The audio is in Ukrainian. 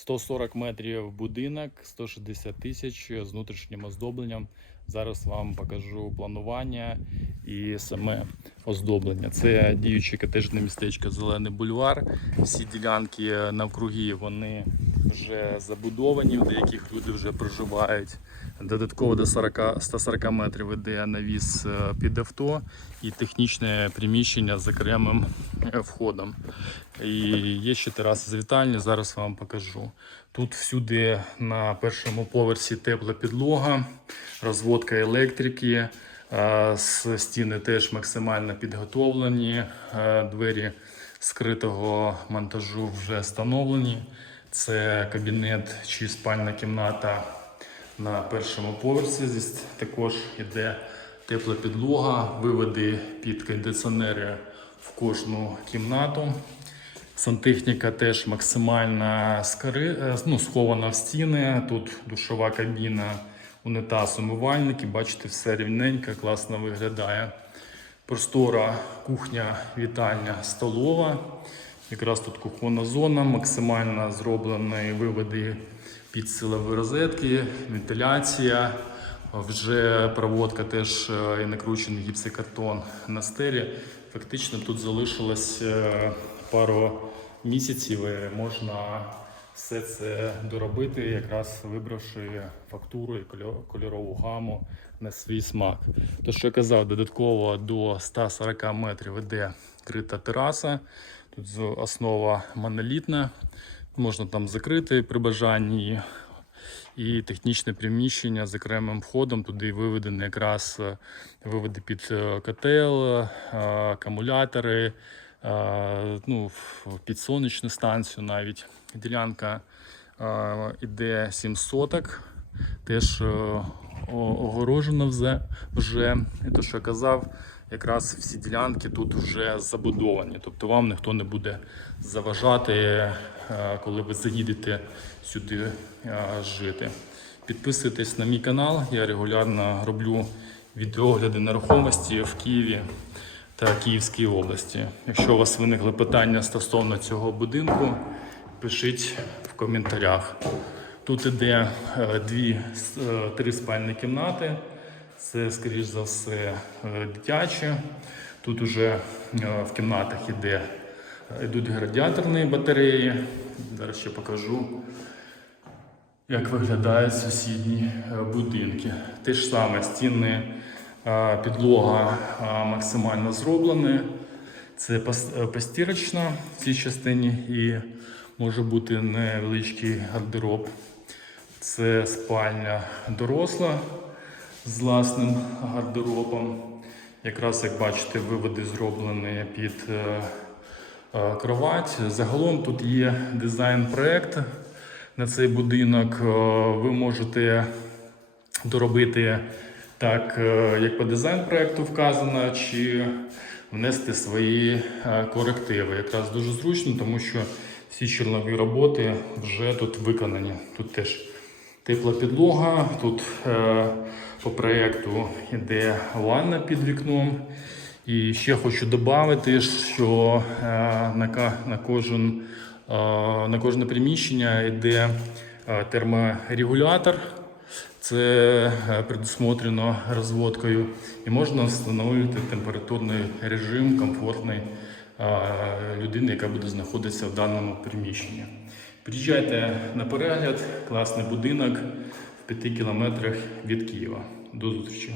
140 метрів будинок, 160 тисяч з внутрішнім оздобленням. Зараз вам покажу планування і саме оздоблення. Це діюче котежне містечко Зелений бульвар. Всі ділянки навкруги вони вже забудовані, в деяких люди вже проживають. Додатково до 40, 140 метрів іде навіс е, під авто і технічне приміщення з окремим е, входом. І є ще тераси з вітальні, зараз вам покажу. Тут всюди на першому поверсі тепла підлога, розводка електрики. е, Стіни теж максимально підготовлені, двері скритого монтажу вже встановлені. Це кабінет чи спальна кімната на першому поверсі. Здесь також іде тепла підлога, виводи під кондиціонери в кожну кімнату. Сантехніка теж максимально скри... е, ну, схована в стіни. Тут душова кабіна, унітаз, умивальник. І бачите, все рівненько, класно виглядає. Простора кухня, вітальня, столова. Якраз тут кухонна зона, максимально зроблені виводи під силові розетки, вентиляція. Вже проводка теж е, і накручений гіпсокартон на стелі. Фактично тут залишилось е, пару місяців і можна все це доробити, якраз вибравши фактуру і кольорову гаму на свій смак. То, що я казав, додатково до 140 метрів іде крита тераса. Тут основа монолітна, можна там закрити при бажанні. І технічне приміщення з окремим входом. Туди виведені якраз е, виводи під е, котел, е, акумулятори, ну, в- під станцію навіть. Ділянка е, іде 7 соток, теж е, о- огорожено вже, вже. І те, що я казав, якраз всі ділянки тут вже забудовані. Тобто вам ніхто не буде заважати, е, коли ви заїдете сюди е, жити. Підписуйтесь на мій канал, я регулярно роблю відеогляди нерухомості в Києві та Київській області. Якщо у вас виникли питання стосовно цього будинку, пишіть в коментарях. Тут іде е, дві, е, три спальні кімнати. Це, скоріш за все, е, дитячі. Тут уже в кімнатах іде, йдуть радіаторні батареї. Зараз ще покажу, як виглядають сусідні будинки. Те ж саме стіни, підлога максимально зроблені. Це е, постірочна в цій частині і може бути невеличкий гардероб. Це спальня доросла з власним гардеробом. Якраз як бачите, виводи зроблені під е, е, кровать. Загалом тут є дизайн-проект на цей будинок. Ви можете доробити так, е, як по дизайн-проекту вказано, чи внести свої е, корективи. Якраз дуже зручно, тому що всі чорнові роботи вже тут виконані. Тут теж тепла підлога, тут е, по проєкту йде ванна під вікном. І ще хочу додати, що на, кожен, на кожне приміщення йде терморегулятор. Це е, предусмотрено розводкою і можна встановлювати температурний режим комфортний е, людини, яка буде знаходитися в даному приміщенні. Приїжджайте на перегляд, класний будинок в 5 кілометрах від Києва. До зустрічі!